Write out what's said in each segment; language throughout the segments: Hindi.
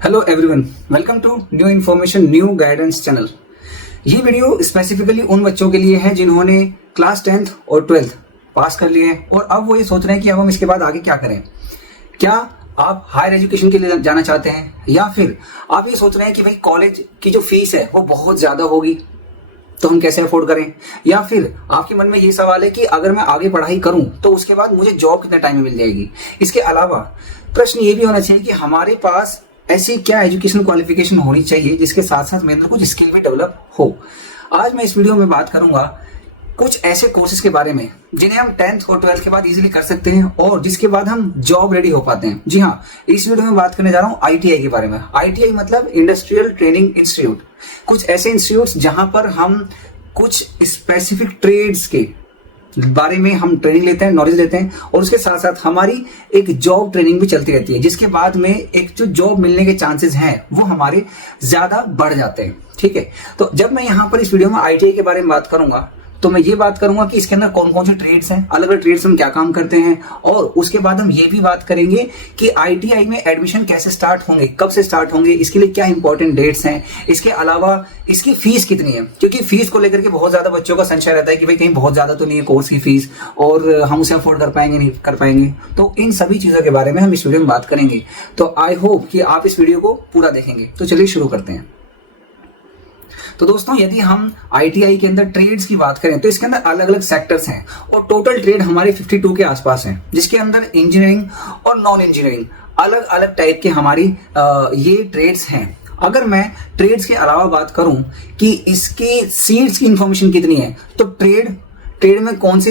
Hello everyone, welcome to new information new guidance channel. ये वीडियो स्पेसिफिकली उन बच्चों के लिए है जिन्होंने क्लास 10th और 12th पास कर लिए हैं और अब वो ये सोच रहे हैं कि अब हम इसके बाद आगे क्या करें। क्या आप हायर एजुकेशन के लिए जाना चाहते हैं या फिर आप ये सोच रहे हैं कि भाई कॉलेज की जो फीस है वो बहुत ज्यादा होगी तो हम कैसे अफोर्ड करें, या फिर आपके मन में ये सवाल है कि अगर मैं आगे पढ़ाई करूं तो उसके बाद मुझे जॉब कितने टाइम में मिल जाएगी। इसके अलावा प्रश्न ये भी होना चाहिए कि हमारे पास ऐसी क्या एजुकेशनल क्वालिफिकेशन होनी चाहिए जिसके साथ साथ मेरे अंदर कुछ स्किल भी डेवलप हो। आज मैं इस वीडियो में बात करूंगा कुछ ऐसे कोर्सेज के बारे में जिन्हें हम 10th और 12th के बाद इजीली कर सकते हैं और जिसके बाद हम जॉब रेडी हो पाते हैं। जी हाँ, इस वीडियो में बात करने जा रहा हूं आईटीआई के बारे में। आईटीआई मतलब इंडस्ट्रियल ट्रेनिंग इंस्टीट्यूट। कुछ ऐसे इंस्टीट्यूट जहां पर हम कुछ स्पेसिफिक ट्रेड्स के बारे में हम ट्रेनिंग लेते हैं, नॉलेज लेते हैं और उसके साथ साथ हमारी एक जॉब ट्रेनिंग भी चलती रहती है जिसके बाद में एक जो जॉब मिलने के चांसेस हैं वो हमारे ज्यादा बढ़ जाते हैं। ठीक है, तो जब मैं यहाँ पर इस वीडियो में आईटीआई के बारे में बात करूंगा तो मैं ये बात करूंगा कि इसके अंदर कौन कौन से ट्रेड्स हैं, अलग अलग ट्रेड्स में क्या काम करते हैं और उसके बाद हम ये भी बात करेंगे कि आईटीआई में एडमिशन कैसे स्टार्ट होंगे, कब से स्टार्ट होंगे, इसके लिए क्या इंपॉर्टेंट डेट्स हैं। इसके अलावा इसकी फीस कितनी है, क्योंकि फीस को लेकर के बहुत ज्यादा बच्चों का संशय रहता है कि भाई कहीं बहुत ज्यादा तो नहीं है कोर्स की फीस और हम उसे अफोर्ड कर पाएंगे नहीं कर पाएंगे। तो इन सभी चीजों के बारे में हम इस वीडियो में बात करेंगे। तो आई होप कि आप इस वीडियो को पूरा देखेंगे। तो चलिए शुरू करते हैं। तो दोस्तों, यदि हम आईटीआई के अंदर ट्रेड्स की बात करें तो इसके अंदर अलग अलग सेक्टर्स हैं और टोटल ट्रेड हमारे 52 के आसपास हैं, जिसके अंदर इंजीनियरिंग और नॉन इंजीनियरिंग अलग अलग टाइप के हमारी ये ट्रेड्स हैं। अगर मैं ट्रेड्स के अलावा बात करूं कि इसके सीट्स की इंफॉर्मेशन कितनी है, तो ट्रेड में कौन सी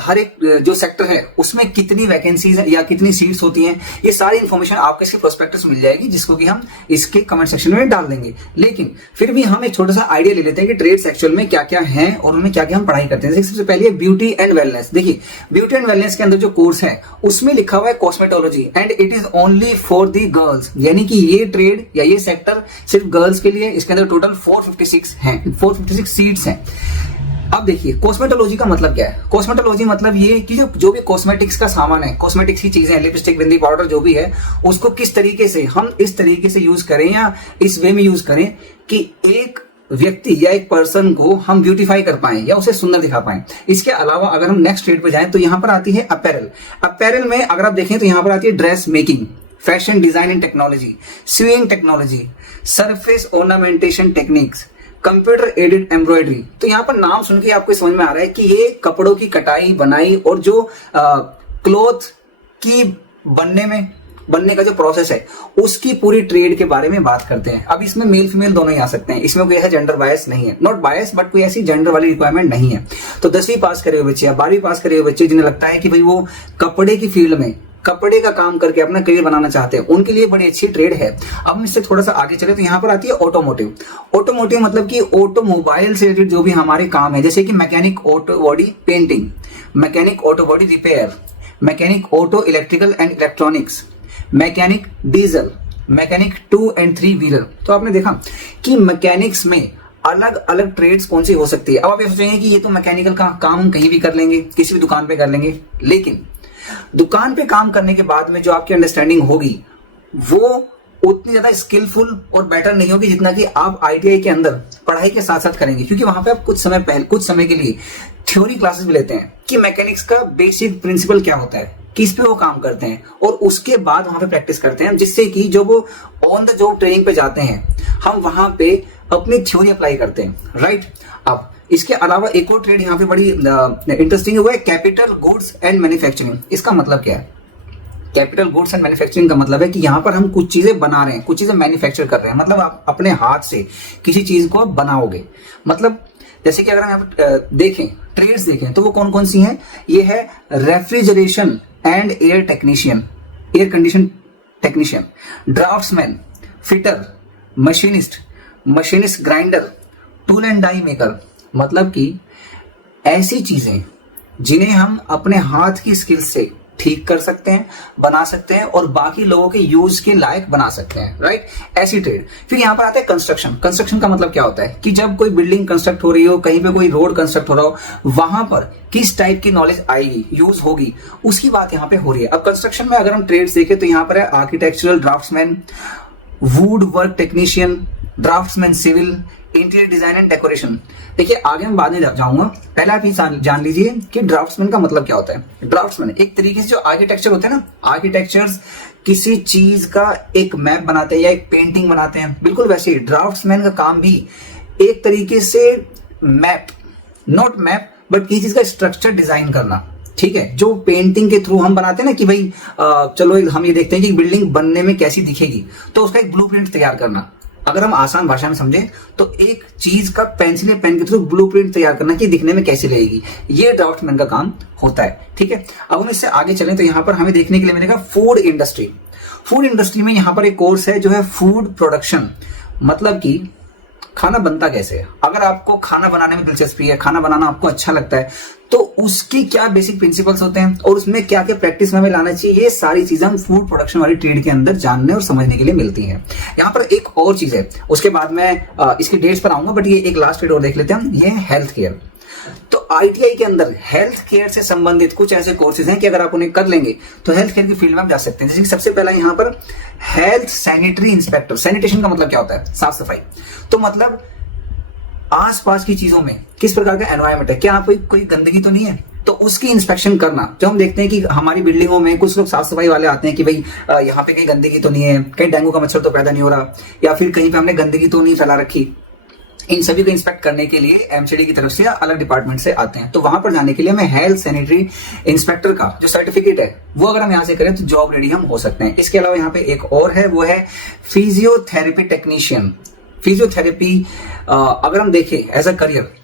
हर एक जो सेक्टर है उसमें कितनी वैकेंसीज है या कितनी सीट्स होती हैं, ये सारी इंफॉर्मेशन आपको इसके प्रोस्पेक्टस मिल जाएगी जिसको कि हम इसके कमेंट सेक्शन में डाल देंगे। लेकिन फिर भी हम एक छोटा सा आइडिया ले लेते हैं कि ट्रेड सेक्शन में क्या क्या है और उनमें क्या क्या हम पढ़ाई करते हैं। सबसे पहले ब्यूटी एंड वेलनेस। देखिए, ब्यूटी एंड वेलनेस के अंदर जो कोर्स है उसमें लिखा हुआ है cosmetology and it is only for the girls, यानी कि ये ट्रेड या ये सेक्टर सिर्फ गर्ल्स के लिए। इसके अंदर टोटल 456 सीट्स हैं। अब देखिए, कॉस्मेटोलॉजी का मतलब क्या है। कॉस्मेटोलॉजी मतलब ये कि जो भी कॉस्मेटिक्स का सामान है, कॉस्मेटिक्स की चीजें, लिपस्टिक, बिंदी, पाउडर जो भी है, उसको किस तरीके से हम इस तरीके से यूज करें या इस वे में यूज करें कि एक व्यक्ति या एक पर्सन को हम ब्यूटीफाई कर पाएं या उसे सुंदर दिखा पाएं। इसके अलावा अगर हम नेक्स्ट ट्रेड पे जाएं तो यहां पर आती है अपैरल। अपैरल में अगर आप देखें तो यहां पर आती है dress making, fashion design and technology, swing technology, surface ornamentation techniques, computer aided embroidery. तो यहाँ पर नाम सुन के आपको समझ में आ रहा है कि ये कपड़ों की कटाई, बनाई और जो क्लॉथ की बनने का जो प्रोसेस है उसकी पूरी ट्रेड के बारे में बात करते हैं। अब इसमें मेल फीमेल दोनों ही आ सकते हैं, इसमें कोई ऐसा जेंडर बायस नहीं है, नॉट बायस बट कोई ऐसी जेंडर वाली रिक्वायरमेंट नहीं है। तो 10वीं पास करे हुए बच्चे या 12वीं पास करे हुए बच्चे जिन्हें लगता है कि भाई वो कपड़े की फील्ड में कपड़े का काम करके अपना करियर बनाना चाहते हैं, उनके लिए बड़ी अच्छी ट्रेड है। अब हम इससे थोड़ा सा आगे चले तो यहाँ पर आती है ऑटोमोटिव। ऑटोमोटिव मतलब कि ऑटोमोबाइल से रिलेटेड जो भी हमारे काम है, जैसे कि mechanic auto body painting, mechanic auto body repair, mechanic auto electrical and electronics, mechanic diesel, mechanic 2 and 3 wheeler. तो आपने देखा कि मैकेनिक्स में अलग अलग ट्रेड्स कौन सी हो सकती है। अब आप ये सोचेंगे कि ये तो मैकेनिकल का काम हम कहीं भी कर लेंगे, किसी भी दुकान पे कर लेंगे, लेकिन दुकान पे काम करने के बाद में जो आपकी अंडरस्टैंडिंग होगी वो उतनी ज्यादा स्किलफुल और बेटर नहीं होगी जितना कि आप आईटीआई के अंदर पढ़ाई के साथ साथ करेंगे, क्योंकि वहां पे आप कुछ समय के लिए थ्योरी क्लासेस भी लेते हैं कि मैकेनिक्स का बेसिक प्रिंसिपल क्या होता है, किस पे वो काम करते हैं और उसके बाद वहां पे प्रैक्टिस करते हैं, जिससे कि जो वो ऑन द जॉब ट्रेनिंग पे जाते हैं हम वहां पे अपनी थ्योरी अप्लाई करते हैं, राइट। अब इसके अलावा एक और ट्रेड यहाँ पे बड़ी इंटरेस्टिंग हुआ है, कैपिटल गुड्स एंड मैन्युफैक्चरिंग। इसका मतलब क्या है? कैपिटल गुड्स एंड मैन्युफैक्चरिंग का मतलब है कि यहाँ पर हम कुछ चीजें बना रहे हैं, कुछ चीजें मैन्युफैक्चर कर रहे हैं, मतलब आप अपने हाथ से किसी चीज को बनाओगे। मतलब जैसे कि अगर हम यहाँ पर देखें, ट्रेड्स देखें तो वो कौन कौन सी हैं। ये है refrigeration and air technician, air condition technician, draftsman, fitter, machinist grinder, tool and die maker. मतलब कि ऐसी चीजें जिन्हें हम अपने हाथ की स्किल से ठीक कर सकते हैं, बना सकते हैं और बाकी लोगों के यूज के लायक बना सकते हैं, राइट। ऐसी ट्रेड। फिर यहां पर आता है कंस्ट्रक्शन। कंस्ट्रक्शन का मतलब क्या होता है कि जब कोई बिल्डिंग कंस्ट्रक्ट हो रही हो, कहीं पे कोई रोड कंस्ट्रक्ट हो रहा हो, वहां पर किस टाइप की नॉलेज आएगी, यूज होगी, उसकी बात यहां पे हो रही है। अब कंस्ट्रक्शन में अगर हम ट्रेड्स देखें तो यहां पर है architectural draftsman, wood work technician, draftsman civil, interior design and decoration. देखिए आगे हम बाद में जाऊंगा, पहले आप ये जान लीजिए कि ड्राफ्ट्समैन का मतलब क्या होता है। ड्राफ्ट्समैन एक तरीके से जो आर्किटेक्चर होते हैं ना, आर्किटेक्चर्स किसी चीज का एक मैप बनाते हैं या एक पेंटिंग बनाते हैं, बिल्कुल वैसे ही ड्राफ्ट्समैन का काम भी एक तरीके से मैप, नॉट मैप बट किसी चीज का स्ट्रक्चर डिजाइन करना, ठीक है। जो पेंटिंग के थ्रू हम बनाते हैं ना कि भाई चलो हम ये देखते हैं कि बिल्डिंग बनने में कैसी दिखेगी, तो उसका एक ब्लूप्रिंट तैयार करना। अगर हम आसान भाषा में समझे तो एक चीज का पेंसिल या पेन के थ्रू ब्लूप्रिंट तैयार करना कि दिखने में कैसी लगेगी, ये ड्राफ्ट्समैन का काम होता है, ठीक है। अब हम इससे आगे चलें तो यहाँ पर हमें देखने के लिए मिलेगा फूड इंडस्ट्री। फूड इंडस्ट्री में यहाँ पर एक कोर्स है जो है फूड प्रोडक्शन, मतलब कि खाना बनता कैसे है। अगर आपको खाना बनाने में दिलचस्पी है, खाना बनाना आपको अच्छा लगता है, तो उसकी क्या बेसिक प्रिंसिपल्स होते हैं और उसमें क्या क्या प्रैक्टिस में हमें लाना चाहिए, ये सारी चीजें हम फूड प्रोडक्शन वाली ट्रेड के अंदर जानने और समझने के लिए मिलती हैं। यहाँ पर एक और चीज है, उसके बाद मैं इसकी डेट्स पर आऊंगा, बट ये एक लास्ट ट्रेड और देख लेते हैं हम, ये है हेल्थ केयर। तो आईटीआई के अंदर हेल्थ केयर से संबंधित कुछ ऐसे कोर्सेज हैं कि अगर आप उन्हें कर लेंगे तो हेल्थ केयर की फील्ड में आप जा सकते हैं। जैसे कि सबसे पहला यहाँ पर हेल्थ सैनिटरी इंस्पेक्टर। सैनिटेशन का मतलब क्या होता है, साफ सफाई। तो मतलब आसपास की चीजों में किस प्रकार का एनवायरनमेंट है, क्या आप कोई गंदगी तो नहीं है, तो उसकी इंस्पेक्शन करना। जब हम देखते हैं कि हमारी बिल्डिंगों में कुछ लोग साफ सफाई वाले आते हैं कि भाई यहाँ पे कहीं गंदगी तो नहीं है, कहीं डेंगू का मच्छर तो पैदा नहीं हो रहा, या फिर कहीं पे हमने गंदगी तो नहीं फैला रखी, इन सभी को इंस्पेक्ट करने के लिए एमसीडी की तरफ से या अलग डिपार्टमेंट से आते हैं। तो वहां पर जाने के लिए हमें हेल्थ सैनिटरी इंस्पेक्टर का जो सर्टिफिकेट है वो अगर हम यहाँ से करें तो जॉब रेडी हम हो सकते हैं। इसके अलावा यहाँ पे एक और है, वो है फिजियोथेरेपी टेक्नीशियन। फिजियोथेरेपी अगर हम देखें एज अ करियर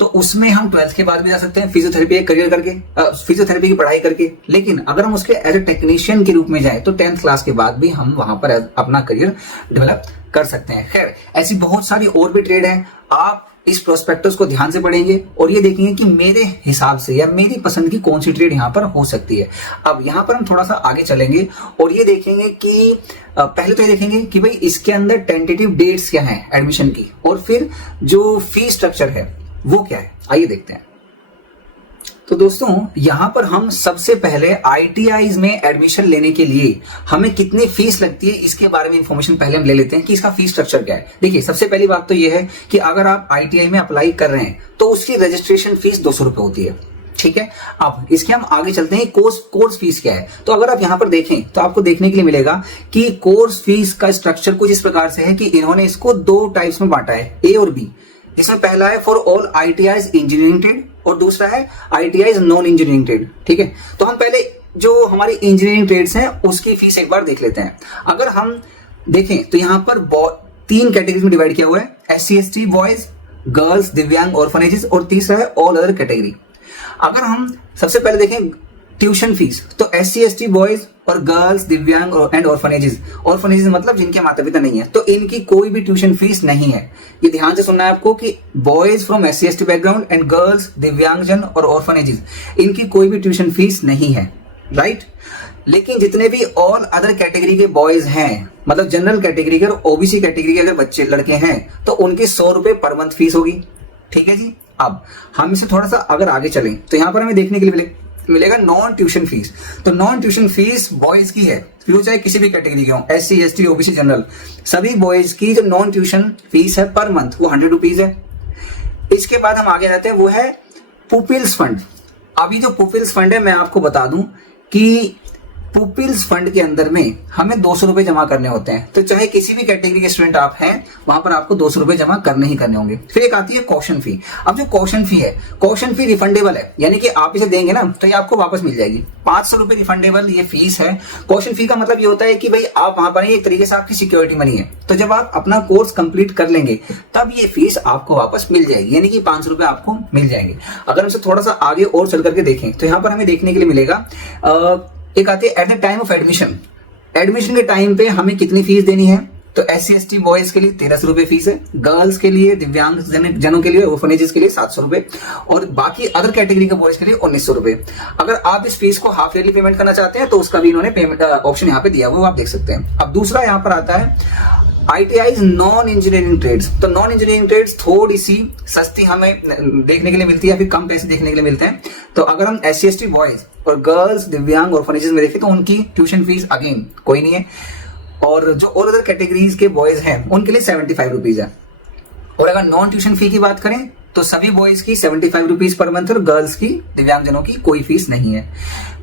तो उसमें हम 12th के बाद भी जा सकते हैं फिजियोथेरेपी एक करियर करके, फिजियोथेरेपी की पढ़ाई करके। लेकिन अगर हम उसके एज ए टेक्नीशियन के रूप में जाए तो 10th क्लास के बाद भी हम वहां पर अपना करियर डेवलप कर सकते हैं। खैर ऐसी बहुत सारी और भी ट्रेड हैं, आप इस प्रोस्पेक्टस को ध्यान से पढ़ेंगे और ये देखेंगे कि मेरे हिसाब से या मेरी पसंद की कौन सी ट्रेड यहाँ पर हो सकती है। अब यहाँ पर हम थोड़ा सा आगे चलेंगे और ये देखेंगे कि पहले तो ये देखेंगे कि भाई इसके अंदर टेंटेटिव डेट्स क्या हैं एडमिशन की, और फिर जो फी स्ट्रक्चर है वो क्या है, आइए देखते हैं। तो दोस्तों यहां पर हम सबसे पहले आईटीआईज में एडमिशन लेने के लिए हमें कितनी फीस लगती है इसके बारे में इंफॉर्मेशन पहले हम ले लेते हैं कि इसका फीस स्ट्रक्चर क्या है। देखिए सबसे पहली बात तो यह है कि अगर आप आईटीआई में अप्लाई कर रहे हैं तो उसकी रजिस्ट्रेशन फीस 200 रुपए होती है, ठीक है। अब इसके हम आगे चलते हैं, कोर्स फीस क्या है। तो अगर आप यहां पर देखें तो आपको देखने के लिए मिलेगा कि कोर्स फीस का स्ट्रक्चर कुछ इस प्रकार से है कि इन्होंने इसको 2 टाइप्स में बांटा है, ए और बी, जिसमें पहला है for all ITIs engineering trade और दूसरा है आईटीआईज नॉन इंजीनियरिंग ट्रेड, ठीक है। तो हम पहले जो हमारी इंजीनियरिंग ट्रेड्स हैं उसकी फीस एक बार देख लेते हैं। अगर हम देखें तो यहाँ पर 3 कैटेगरी में डिवाइड किया हुआ है, SC ST बॉयज, गर्ल्स, दिव्यांग, ऑर्फनेजेस, और तीसरा है ऑल अदर कैटेगरी। अगर हम सबसे पहले देखें ट्यूशन फीस, तो SC ST बॉयज और गर्ल्स, दिव्यांग एंड ऑर्फनेजेस, ऑर्फनेजेस मतलब जिनके माता पिता नहीं है, तो इनकी कोई भी ट्यूशन फीस नहीं है। ये ध्यान से सुनना है आपको कि boys from SC ST background and girls, दिव्यांगजन और ऑर्फनेजेस, इनकी कोई भी ट्यूशन फीस नहीं है, राइट। लेकिन जितने भी ऑल अदर कैटेगरी के बॉयज हैं, मतलब जनरल कैटेगरी के और ओबीसी कैटेगरी के अगर बच्चे लड़के हैं तो उनकी 100 रुपए पर मंथ फीस होगी, ठीक है जी। अब हम इसे थोड़ा सा अगर आगे चलें तो यहाँ पर हमें देखने के लिए मिलेगा नॉन ट्यूशन फीस। तो नॉन ट्यूशन फीस बॉयज की है, फिर चाहे किसी भी कैटेगरी के हो, SC ST OBC जनरल, सभी बॉयज की जो नॉन ट्यूशन फीस है पर मंथ वो 100 रुपीज है। इसके बाद हम आगे आते हैं, वो है पुपिल्स फंड। अभी जो पुपिल्स फंड है मैं आपको बता दूं कि पुपिल्स फंड के अंदर में हमें 200 रुपए जमा करने होते हैं। तो चाहे किसी भी कैटेगरी के स्टूडेंट आप हैं, वहां पर आपको 200 रुपए जमा करने ही करने होंगे। फिर एक आती है कॉशन फी। अब जो कॉशन फी है, कॉशन फी रिफंडेबल है, यानी कि आप इसे देंगे ना तो ये आपको वापस मिल जाएगी। 500 रुपए रिफंडेबल ये फीस है। कॉशन फी का मतलब ये होता है कि भाई आप वहां पर एक तरीके से आपकी सिक्योरिटी मनी है, तो जब आप अपना कोर्स कंप्लीट कर लेंगे तब ये फीस आपको वापस मिल जाएगी, यानी कि 500 रुपए आपको मिल जाएंगे। अगर हम इसे थोड़ा सा आगे और चल करके देखें तो यहाँ पर हमें देखने के लिए मिलेगा एक आती है at the time of admission. Admission के टाइम पे हमें कितनी फीस देनी है, तो SC ST बॉयज के लिए 1300 रुपए फीस है, गर्ल्स के लिए, दिव्यांग जनों के लिए, ऑर्फनेजेस के लिए 700 रुपए, और बाकी अदर कैटेगरी के बॉयज के लिए 1900 रुपए। अगर आप इस फीस को हाफ ईयरली पेमेंट करना चाहते हैं तो उसका भी इन्होंने पेमेंट ऑप्शन यहाँ पे दिया हुआ, आप देख सकते हैं। अब दूसरा यहाँ पर आता है आईटीआईज नॉन इंजीनियरिंग ट्रेड्स। तो नॉन इंजीनियरिंग ट्रेड्स थोड़ी सी सस्ती हमें देखने के लिए मिलती है, फिर कम पैसे देखने के लिए मिलते हैं। तो अगर हम SC ST बॉयज और गर्ल्स, दिव्यांग और ऑर्फनेजेस में देखें तो उनकी ट्यूशन फीस अगेन कोई नहीं है। और जो और अदर कैटेगरीज के बॉयज हैं उनके लिए 75 रुपीज है। और अगर नॉन ट्यूशन फी की बात करें तो सभी बॉयज की 75 रुपीज पर मंथ और गर्ल्स की दिव्यांगजनों की कोई फीस नहीं है।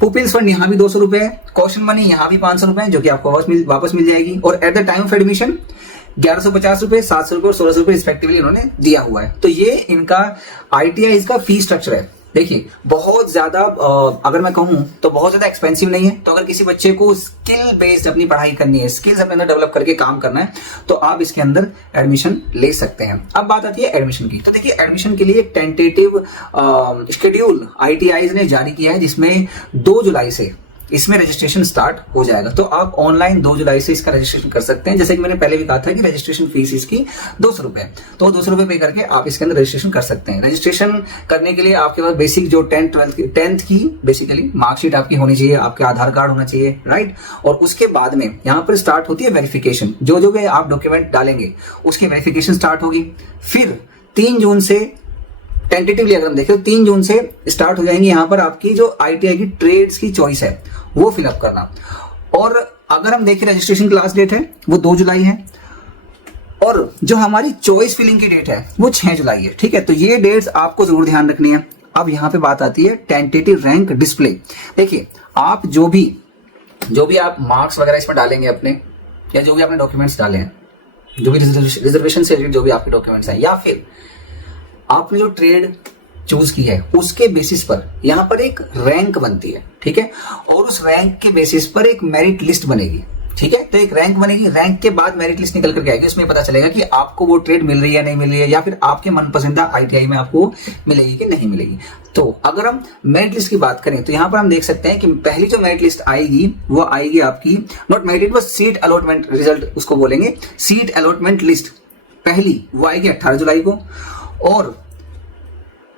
पुपिल्स फंड यहाँ भी 200 रुपए है, कॉशन मनी यहाँ भी 500 रुपए है जो कि आपको वापस मिल जाएगी। और at the time of admission 1150 रुपए, 700 रुपए और 1600 रुपए रिस्पेक्टिवली इन्होंने दिया हुआ है। तो ये इनका ITI का फी स्ट्रक्चर है। देखिए बहुत ज्यादा अगर मैं कहूं तो बहुत ज्यादा एक्सपेंसिव नहीं है। तो अगर किसी बच्चे को स्किल बेस्ड अपनी पढ़ाई करनी है, स्किल्स अपने अंदर डेवलप करके काम करना है, तो आप इसके अंदर एडमिशन ले सकते हैं। अब बात आती है एडमिशन की। तो देखिए एडमिशन के लिए एक टेंटेटिव शेड्यूल ITI ने जारी किया है जिसमें 2 जुलाई से इसमें रजिस्ट्रेशन स्टार्ट हो जाएगा। तो आप ऑनलाइन 2 जुलाई से इसका रजिस्ट्रेशन कर सकते हैं। जैसे कि मैंने पहले भी कहा था कि रजिस्ट्रेशन फीस इसकी 200 रुपए, तो 200 रुपए पे करके आप इसके अंदर रजिस्ट्रेशन कर सकते हैं। रजिस्ट्रेशन करने के लिए आपके पास बेसिक जो 10th की बेसिकली मार्कशीट आपकी होनी चाहिए, आपके आधार कार्ड होना चाहिए, राइट। और उसके बाद में यहाँ पर स्टार्ट होती है वेरिफिकेशन। जो भी आप डॉक्यूमेंट डालेंगे उसकी वेरिफिकेशन स्टार्ट होगी। फिर 3 जून से टेंटेटिवली अगर हम देखें तो 3 जून से स्टार्ट हो जाएंगी यहाँ पर आपकी जो ITI की ट्रेड्स की चॉइस है वो फिलअप करना। और अगर हम देखें रजिस्ट्रेशन की लास्ट डेट है वो 2 जुलाई है और जो हमारी चॉइस फिलिंग की डेट है वो 6 जुलाई है। ठीक है, तो ये डेट्स आपको जरूर ध्यान रखनी है। अब यहाँ पे बात आती है टेंटेटिव रैंक डिस्प्ले। देखिए आप जो भी आप मार्क्स वगैरह इसमें डालेंगे अपने, या जो भी आपने डॉक्यूमेंट्स डाले हैं, जो भी रिजर्वेशन से रिलेटेड जो भी आपके डॉक्यूमेंट्स हैं, या फिर आपने जो ट्रेड चूज की है उसके बेसिस पर यहाँ पर एक रैंक बनती है। ठीक है, और उस रैंक के बेसिस पर एक मेरिट लिस्ट बनेगी। ठीक है, तो एक रैंक बनेगी, रैंक के बाद मेरिट लिस्ट निकल करके आएगी। उसमें पता चलेगा कि आपको वो ट्रेड मिल रही है नहीं मिल रही है, या फिर आपके मनपसंदा ITI में आपको मिलेगी कि नहीं मिलेगी। तो अगर हम मेरिट लिस्ट की बात करें तो यहाँ पर हम देख सकते हैं कि पहली जो मेरिट लिस्ट आएगी वो आएगी आपकी नॉट मेरिट बस सीट अलॉटमेंट रिजल्ट उसको बोलेंगे, सीट अलॉटमेंट लिस्ट पहली वो आएगी 18 जुलाई को। और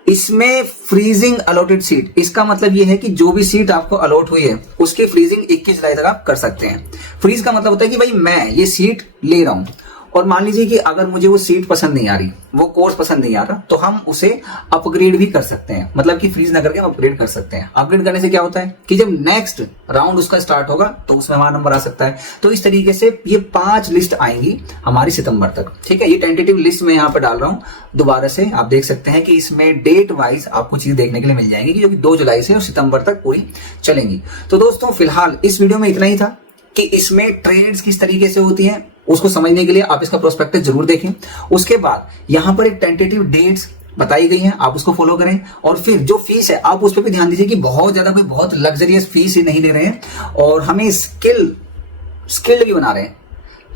इसमें फ्रीजिंग अलॉटेड सीट, इसका मतलब यह है कि जो भी सीट आपको अलॉट हुई है उसकी फ्रीजिंग 21 जुलाई तक आप कर सकते हैं। फ्रीज का मतलब होता है कि भाई मैं ये सीट ले रहा हूं और मान लीजिए कि अगर मुझे वो सीट पसंद नहीं आ रही, वो कोर्स पसंद नहीं आ रहा, तो हम उसे अपग्रेड भी कर सकते हैं। मतलब कि फ्रीज ना करके हम अपग्रेड कर सकते हैं। अपग्रेड करने से क्या होता है कि जब नेक्स्ट राउंड उसका स्टार्ट होगा तो उसमें हमारा नंबर आ सकता है। तो इस तरीके से ये 5 लिस्ट आएंगी हमारी सितंबर तक। ठीक है, ये टेंटेटिव लिस्ट में यहाँ पर डाल रहा हूँ। दोबारा से आप देख सकते हैं कि इसमें डेट वाइज आपको चीज देखने के लिए मिल जाएंगी जो कि 2 जुलाई से और सितंबर तक पूरी चलेंगी। तो दोस्तों फिलहाल इस वीडियो में इतना ही था कि इसमें ट्रेड्स किस तरीके से होती हैं उसको समझने के लिए आप इसका प्रोस्पेक्टस जरूर देखें। उसके बाद यहाँ पर एक टेंटेटिव डेट्स बताई गई हैं, आप उसको फॉलो करें। और फिर जो फीस है आप उस पर भी ध्यान दीजिए कि बहुत ज्यादा कोई बहुत लग्जरियस फीस ही नहीं ले रहे हैं और हमें स्किल्ड भी बना रहे हैं।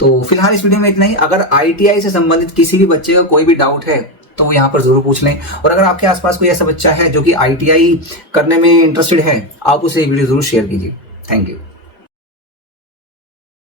तो फिलहाल इस वीडियो में इतना ही। अगर ITI से संबंधित किसी भी बच्चे का कोई भी डाउट है तो वो यहाँ पर जरूर पूछ लें। और अगर आपके आसपास कोई ऐसा बच्चा है जो कि ITI करने में इंटरेस्टेड है, आप उसे ये वीडियो जरूर शेयर कीजिए। Thank you.